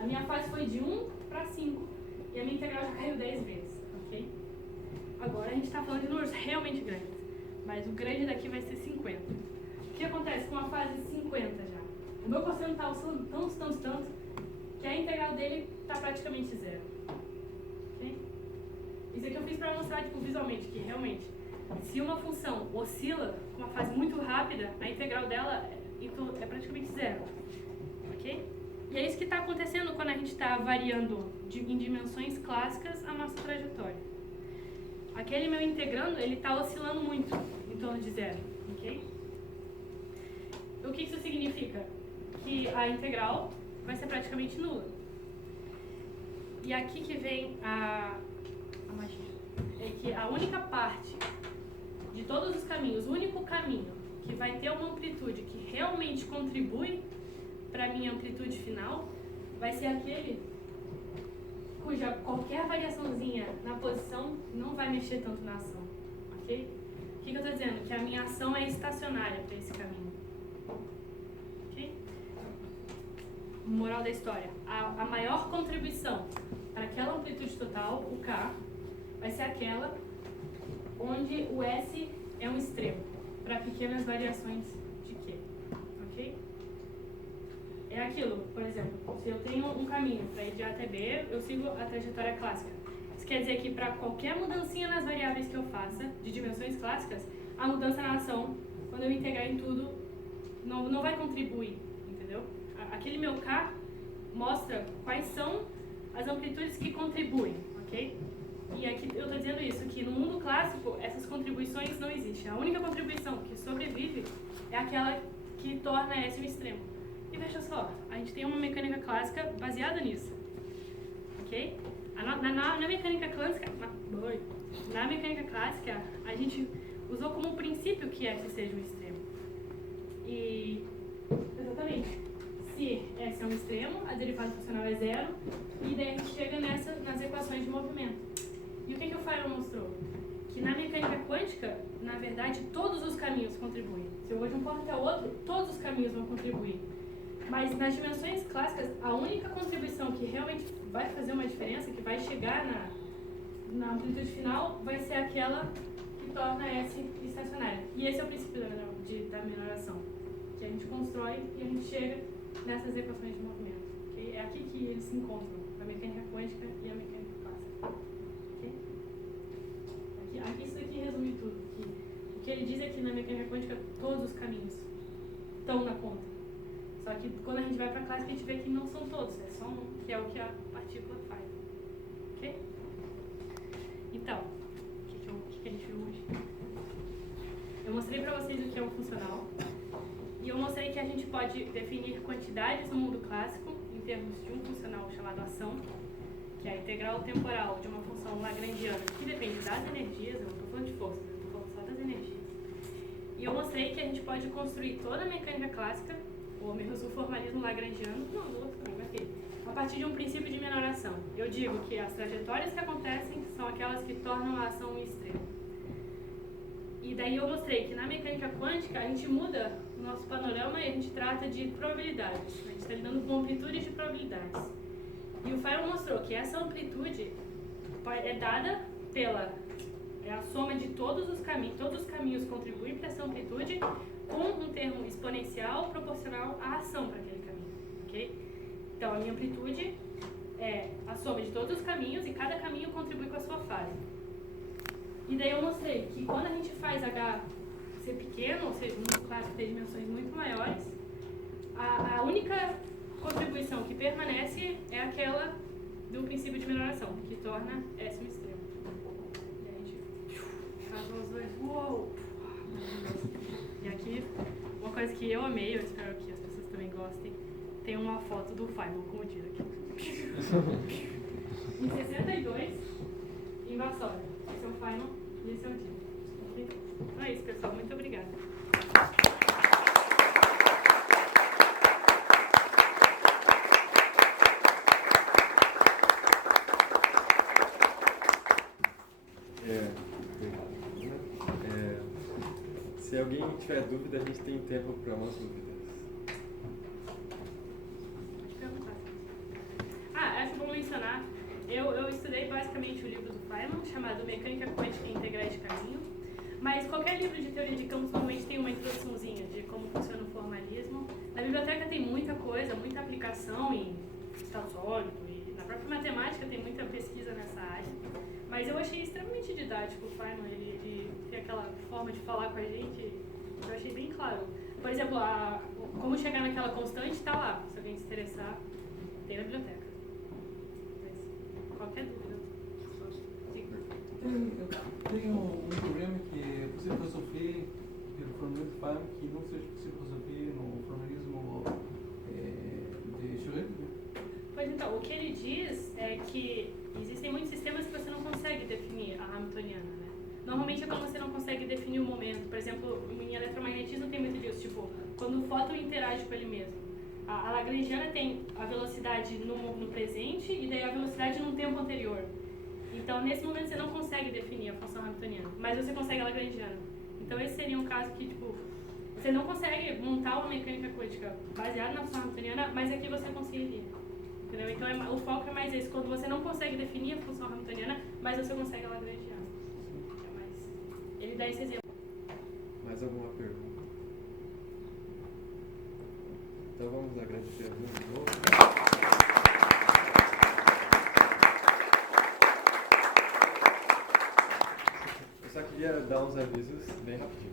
A minha fase foi de 1 para 5. E a minha integral já caiu 10 vezes, ok? Agora a gente está falando de números realmente grandes. Mas o grande daqui vai ser 50. O que acontece com a fase 50 já? O meu cosseno está oscilando tanto, que a integral dele está praticamente zero. Okay? Isso aqui eu fiz para mostrar tipo, visualmente que realmente, se uma função oscila com uma fase muito rápida, a integral dela é praticamente zero. Okay? E é isso que está acontecendo quando a gente está variando em dimensões clássicas a nossa trajetória. Aquele meu integrando, ele está oscilando muito, em torno de zero. Okay? O que isso significa? Que a integral vai ser praticamente nula. E aqui que vem a magia. É que a única parte de todos os caminhos, o único caminho que vai ter uma amplitude que realmente contribui para a minha amplitude final, vai ser aquele cuja qualquer variaçãozinha na posição não vai mexer tanto na ação. Ok? O que eu estou dizendo? Que a minha ação é estacionária para esse caminho. Ok? Moral da história. A maior contribuição para aquela amplitude total, o K, vai ser aquela onde o S é um extremo, para pequenas variações de Q. Ok? É aquilo, por exemplo, se eu tenho um caminho para ir de A até B, eu sigo a trajetória clássica. Isso quer dizer que para qualquer mudancinha nas variáveis que eu faça, de dimensões clássicas, a mudança na ação, quando eu integrar em tudo, não vai contribuir, entendeu? Aquele meu K mostra quais são as amplitudes que contribuem, ok? E aqui eu estou dizendo isso, que no mundo clássico essas contribuições não existem. A única contribuição que sobrevive é aquela que torna S um extremo. E veja só, a gente tem uma mecânica clássica baseada nisso, ok? Na mecânica clássica, na mecânica clássica, a gente usou como princípio que S seja um extremo. E, exatamente, se S é um extremo, a derivada funcional é zero, e daí a gente chega nas equações de movimento. E o que o Feynman mostrou? Que na mecânica quântica, na verdade, todos os caminhos contribuem. Se eu vou de um ponto até o outro, todos os caminhos vão contribuir. Mas nas dimensões clássicas, a única contribuição que realmente vai fazer uma diferença, que vai chegar na amplitude final, vai ser aquela que torna S estacionária. E esse é o princípio da menoração, que a gente constrói e a gente chega nessas equações de movimento. Okay? É aqui que eles se encontram, a mecânica quântica e a mecânica clássica. Okay? Aqui isso aqui resume tudo. O que ele diz é que na mecânica quântica todos os caminhos estão na conta. Só que quando a gente vai para a clássica, a gente vê que não são todos, é só um, que é o que a partícula faz. Ok? Então, o que a gente viu hoje? Eu mostrei para vocês o que é um funcional. E eu mostrei que a gente pode definir quantidades no mundo clássico em termos de um funcional chamado ação, que é a integral temporal de uma função lagrangiana que depende das energias, eu não estou falando de forças, eu estou falando só das energias. E eu mostrei que a gente pode construir toda a mecânica clássica, ou menos o formalismo lagrangiano, a partir de um princípio de menoração. Eu digo que as trajetórias que acontecem são aquelas que tornam a ação um extremo. E daí eu mostrei que na mecânica quântica a gente muda o nosso panorama e a gente trata de probabilidades. A gente está lidando com amplitudes de probabilidades. E o Feynman mostrou que essa amplitude é dada é a soma de todos os caminhos contribuem para essa amplitude com um termo exponencial proporcional à ação para aquele caminho, ok? Então, a minha amplitude é a soma de todos os caminhos e cada caminho contribui com a sua fase. E daí eu mostrei que quando a gente faz H ser pequeno, ou seja, no clássico ter dimensões muito maiores, a única contribuição que permanece é aquela do princípio de minoração, que torna S um extremo. E aí a gente faz os dois. Uou! E aqui, uma coisa que eu amei, eu espero que as pessoas também gostem, tem uma foto do Feynman com o tiro aqui. Em 62, em Varsóvia. Esse é o Feynman e esse é o tiro. Então é isso, pessoal. Muito obrigada. Se alguém tiver dúvida, a gente tem tempo para umas dúvidas. Acho que vou mencionar. Eu estudei basicamente o livro do Feynman, chamado Mecânica Quântica e Integrais de Caminho. Mas qualquer livro de teoria de campos normalmente tem uma introduçãozinha de como funciona o formalismo. Na biblioteca tem muita coisa, muita aplicação em estado sólido e na própria matemática tem muita pesquisa nessa área. Mas eu achei extremamente didático o Feynman, ele tem aquela forma de falar com a gente, eu achei bem claro. Por exemplo, como chegar naquela constante está lá, se alguém se interessar, tem na biblioteca. Mas, qualquer dúvida. Eu tenho um problema que é possível resolver pelo formalismo de Feynman que não seja possível resolver no formalismo de Schrödinger. Pois então, o que ele diz é que existem muitos sistemas que você não consegue definir a hamiltoniana, né? Normalmente é quando você não consegue definir o momento. Por exemplo, em eletromagnetismo tem muito disso, tipo, quando o fóton interage com ele mesmo. A lagrangiana tem a velocidade no presente e daí a velocidade num tempo anterior. Então, nesse momento você não consegue definir a função hamiltoniana, mas você consegue a lagrangiana. Então, esse seria um caso que, tipo, você não consegue montar uma mecânica quântica baseada na função hamiltoniana, mas aqui você conseguiria. Entendeu? Então, o foco é mais esse, quando você não consegue definir a função hamiltoniana, mas você consegue a lagrangiana. Ele dá esse exemplo. Mais alguma pergunta? Então vamos agradecer a Bruna de novo. Eu só queria dar uns avisos bem rapidinho.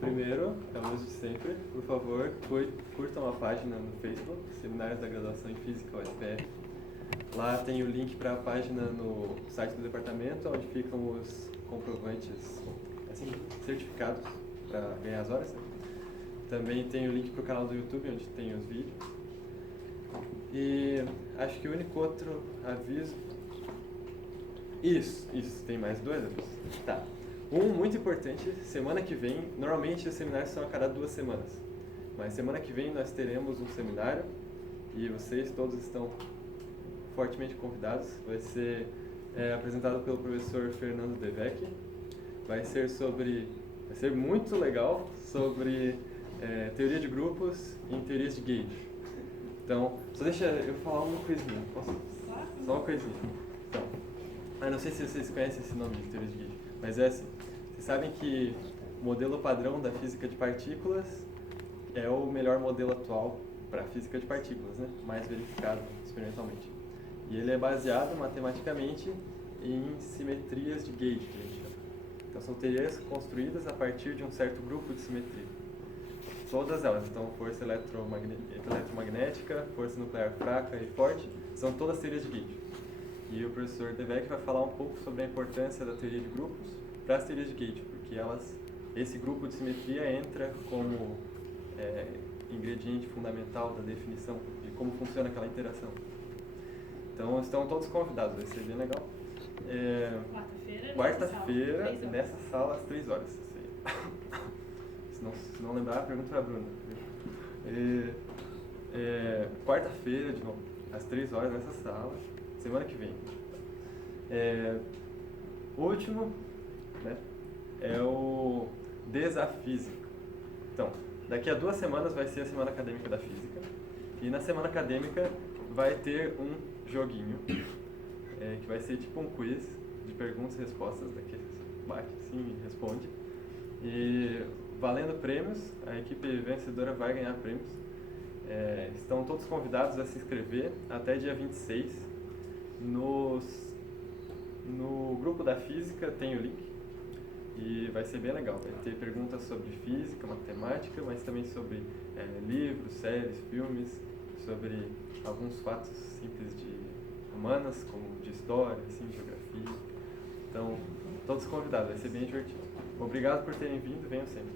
Primeiro, é o mesmo de sempre, por favor, curtam a página no Facebook, Seminários da Graduação em Física UFPR. Lá tem o link para a página no site do departamento, onde ficam os comprovantes, assim, certificados para ganhar as horas. Também tem o link para o canal do YouTube, onde tem os vídeos. E acho que o único outro aviso... Isso, tem mais dois avisos. Tá. Um muito importante, semana que vem, normalmente os seminários são a cada 2 semanas, mas semana que vem nós teremos um seminário e vocês todos estão fortemente convidados. Vai ser apresentado pelo professor Fernando Devec. Vai ser muito legal sobre teoria de grupos e teorias de gauge. Então, só deixa eu falar uma coisinha, posso? Só uma coisinha. Então, eu não sei se vocês conhecem esse nome de teoria de gauge, mas é assim. Vocês sabem que o modelo padrão da física de partículas é o melhor modelo atual para a física de partículas, né? Mais verificado experimentalmente. E ele é baseado matematicamente em simetrias de gauge, que a gente chama. Então são teorias construídas a partir de um certo grupo de simetria. Todas elas, então força eletromagnética, força nuclear fraca e forte, são todas teorias de gauge. E o professor Devec vai falar um pouco sobre a importância da teoria de grupos para as teorias de gauge, porque esse grupo de simetria entra como ingrediente fundamental da definição de como funciona aquela interação. Então estão todos convidados, vai ser bem legal. Quarta-feira, nessa sala, às 3 horas. Se não lembrar, pergunta para a Bruna. Quarta-feira, de novo, às 3 horas nessa sala, semana que vem. O último, né, é o Desafísica. Então, daqui a 2 semanas vai ser a Semana Acadêmica da Física. E na Semana Acadêmica vai ter um joguinho, que vai ser tipo um quiz de perguntas e respostas, daqueles bate assim e responde. E valendo prêmios, a equipe vencedora vai ganhar prêmios. Estão todos convidados a se inscrever até dia 26. No grupo da física tem o link. e vai ser bem legal. Vai ter perguntas sobre física, matemática, mas também sobre livros, séries, filmes, sobre alguns fatos simples de humanas, como de história, assim, geografia. Então, todos convidados, vai ser bem divertido. Obrigado por terem vindo, venham sempre.